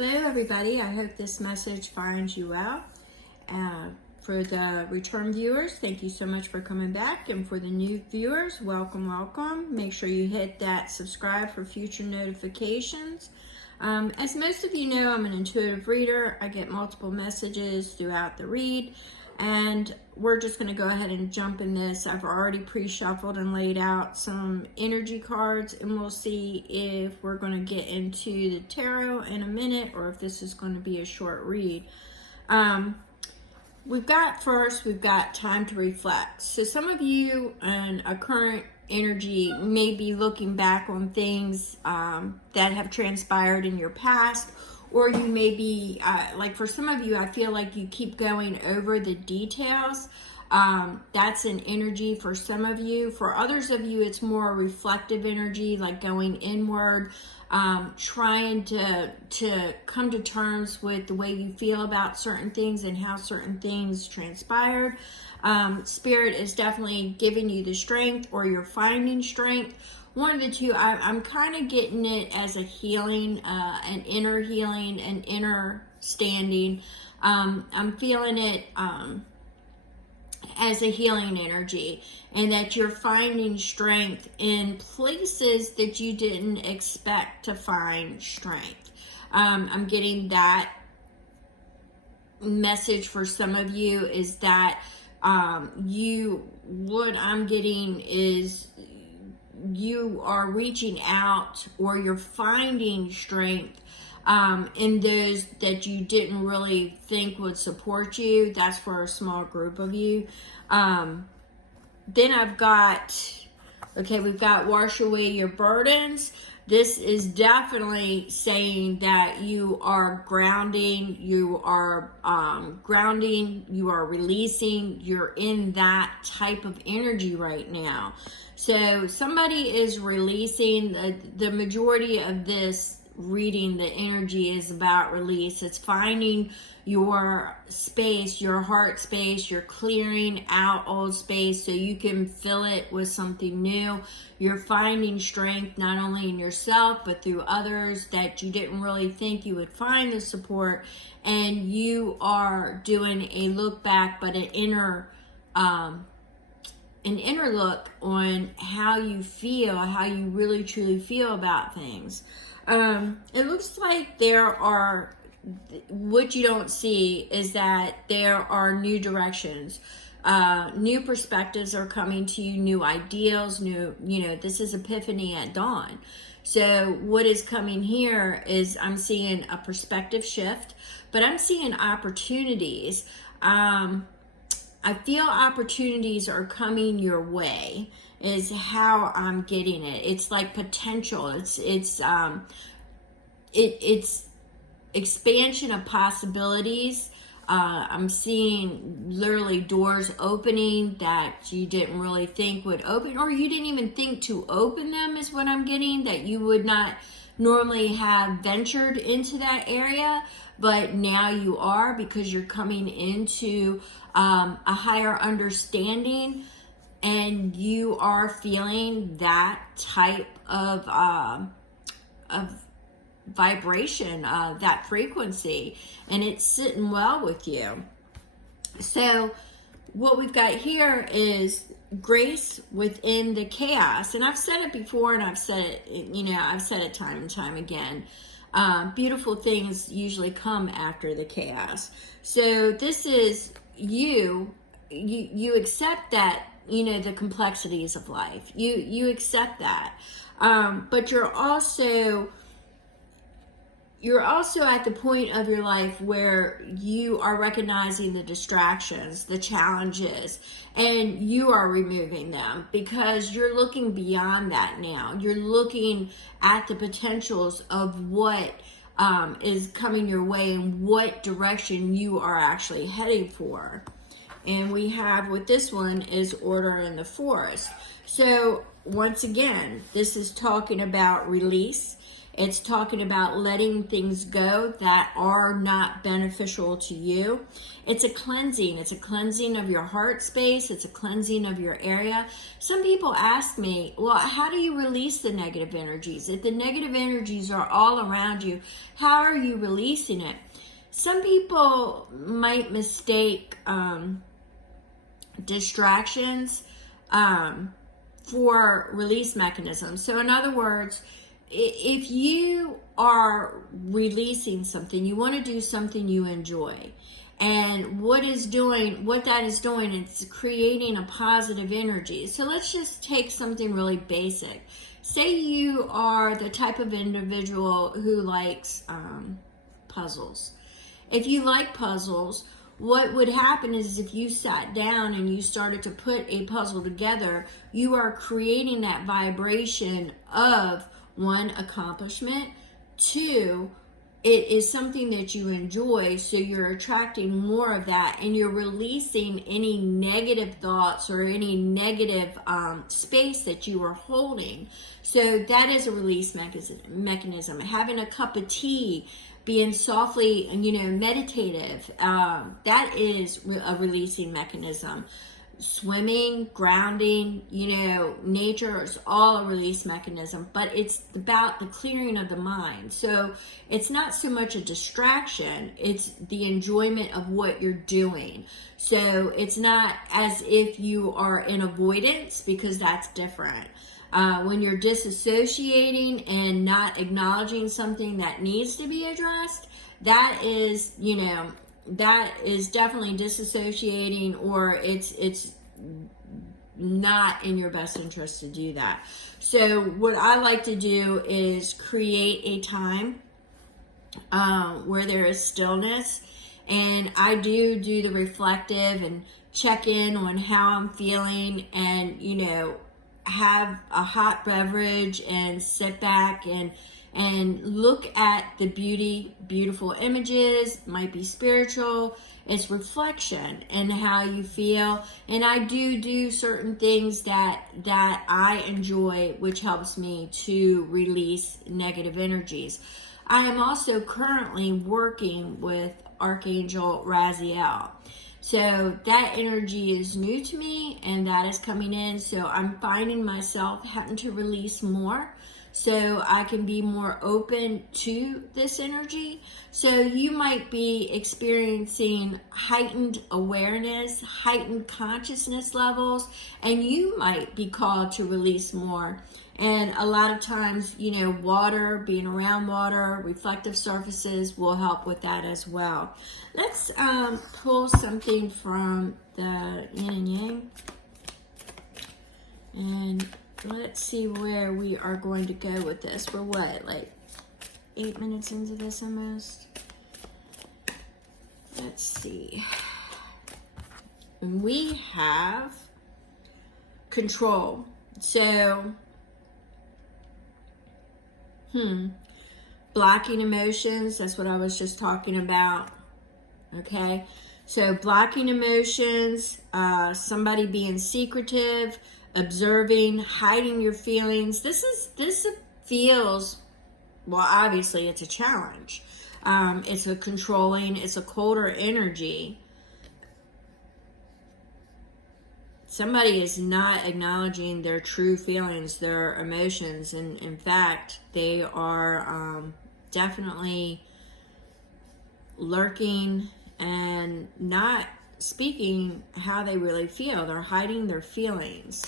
Hello everybody, I hope this message finds you well. For the return viewers, thank you so much for coming back, and for the new viewers, welcome. Make sure you hit that subscribe for future notifications. As most of you know, I'm an intuitive reader. I get multiple messages throughout the read, and we're just going to go ahead and jump in this. I've already pre-shuffled and laid out some energy cards, and we'll see if we're going to get into the tarot in a minute or if this is going to be a short read. We've got time to reflect. So some of you in a current energy may be looking back on things that have transpired in your past, or you may be, like for some of you, I feel like you keep going over the details. That's an energy for some of you. For others of you, it's more reflective energy, like going inward, trying to come to terms with the way you feel about certain things and how certain things transpired. Spirit is definitely giving you the strength, or you're finding strength. One of the two. I'm kind of getting it as a healing, an inner healing, an inner standing. I'm feeling it as a healing energy, and that you're finding strength in places that you didn't expect to find strength. I'm getting that message for some of you is that what I'm getting is you are reaching out, or you're finding strength in those that you didn't really think would support you. That's for a small group of you. Then I've got, we've got wash away your burdens. This is definitely saying that you are grounding, you are releasing, you're in that type of energy right now. So somebody is releasing. The majority of this reading, the energy is about release. It's finding your space, your heart space. You're clearing out old space so you can fill it with something new. You're finding strength not only in yourself but through others that you didn't really think you would find the support. And you are doing a look back, but an inner look on how you feel, how you really truly feel about things. It looks like what you don't see is that there are new directions, new perspectives are coming to you, new ideals, this is epiphany at dawn. So what is coming here is I'm seeing a perspective shift, but I'm seeing opportunities. I feel opportunities are coming your way is how I'm getting it. It's like potential. It's expansion of possibilities. I'm seeing literally doors opening that you didn't really think would open, or you didn't even think to open them is what I'm getting, that you would not normally have ventured into that area, but now you are, because you're coming into a higher understanding, and you are feeling that type of vibration, that frequency, and it's sitting well with you. So what we've got here is grace within the chaos. And I've said it before, and I've said it time and time again. Beautiful things usually come after the chaos. So this is you accept that, the complexities of life. You accept that. But you're also at the point of your life where you are recognizing the distractions, the challenges, and you are removing them, because you're looking beyond that now. You're looking at the potentials of what is coming your way and what direction you are actually heading for. And we have, with this one, is order in the forest. So once again, this is talking about release. It's talking about letting things go that are not beneficial to you. It's a cleansing. It's a cleansing of your heart space. It's a cleansing of your area. Some people ask me, well, how do you release the negative energies? If the negative energies are all around you, how are you releasing it? Some people might mistake distractions for release mechanisms. So in other words, if you are releasing something, you want to do something you enjoy. And what that is doing, it's creating a positive energy. So let's just take something really basic. Say you are the type of individual who likes puzzles. If you like puzzles, what would happen is if you sat down and you started to put a puzzle together, you are creating that vibration of, one, accomplishment, two, it is something that you enjoy, so you're attracting more of that, and you're releasing any negative thoughts or any negative space that you are holding. So that is a release mechanism. Having a cup of tea, being softly, meditative, that is a releasing mechanism. Swimming, grounding, nature is all a release mechanism, but it's about the clearing of the mind. So it's not so much a distraction, it's the enjoyment of what you're doing. So it's not as if you are in avoidance, because that's different. When you're disassociating and not acknowledging something that needs to be addressed, that is definitely disassociating, or it's not in your best interest to do that. So what I like to do is create a time where there is stillness, and I do the reflective and check in on how I'm feeling, and have a hot beverage and sit back and look at the beautiful images. Might be spiritual. It's reflection and how you feel. And I do certain things that I enjoy, which helps me to release negative energies. I am also currently working with Archangel Raziel. So that energy is new to me, and that is coming in. So I'm finding myself having to release more, so I can be more open to this energy. So you might be experiencing heightened awareness, heightened consciousness levels, and you might be called to release more. And a lot of times, water, being around water, reflective surfaces will help with that as well. Let's pull something from the yin and yang. And let's see where we are going to go with this. We're what, like 8 minutes into this almost? Let's see. We have control. So, blocking emotions, that's what I was just talking about. Okay, so blocking emotions, somebody being secretive, observing, hiding your feelings. This feels, well, obviously it's a challenge. It's a controlling, it's a colder energy. Somebody is not acknowledging their true feelings, their emotions, and in fact, they are definitely lurking and not speaking how they really feel. They're hiding their feelings.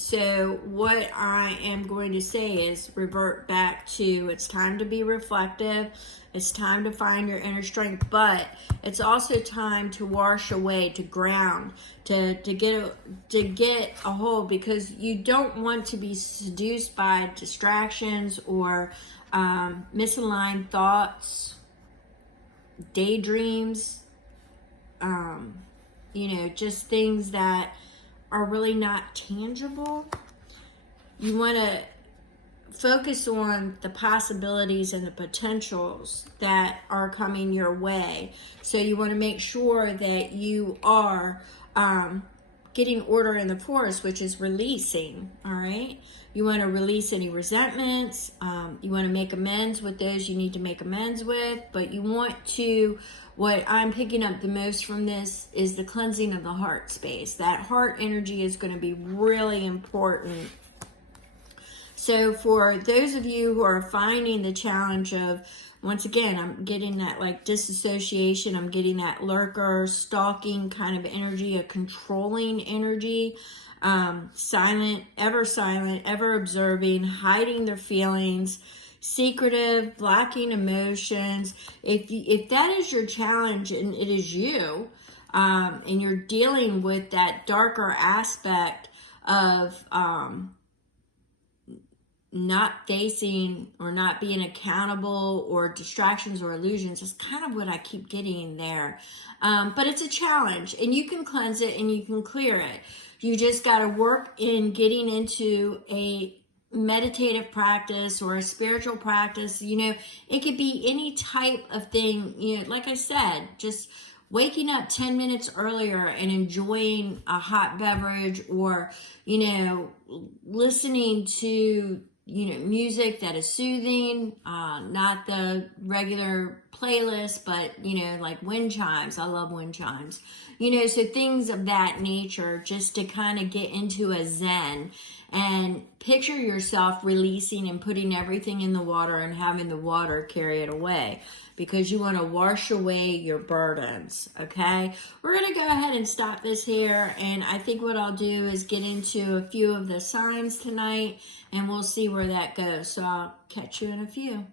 So what I am going to say is revert back to, it's time to be reflective. It's time to find your inner strength, but it's also time to wash away, to ground, to get a hold, because you don't want to be seduced by distractions or misaligned thoughts, daydreams, just things that are really not tangible. You want to focus on the possibilities and the potentials that are coming your way. So you want to make sure that you are getting order in the force, which is releasing, all right? You want to release any resentments. You want to make amends with those you need to make amends with, but you want to, what I'm picking up the most from this is the cleansing of the heart space. That heart energy is going to be really important. So for those of you who are finding the challenge of, once again, I'm getting that like disassociation, I'm getting that lurker, stalking kind of energy, a controlling energy, silent, ever observing, hiding their feelings, secretive, lacking emotions. If that is your challenge and it is you, and you're dealing with that darker aspect of not facing or not being accountable or distractions or illusions, is kind of what I keep getting there. But it's a challenge, and you can cleanse it and you can clear it. You just got to work in getting into a meditative practice or a spiritual practice. You know, it could be any type of thing. You know, like I said, just waking up 10 minutes earlier and enjoying a hot beverage, or, you know, listening to, you know, music that is soothing, not the regular playlist, but, you know, like wind chimes. I love wind chimes. You know, so things of that nature, just to kind of get into a zen and picture yourself releasing and putting everything in the water and having the water carry it away, because you want to wash away your burdens, okay? We're going to go ahead and stop this here, and I think what I'll do is get into a few of the signs tonight, and we'll see where that goes. So I'll catch you in a few.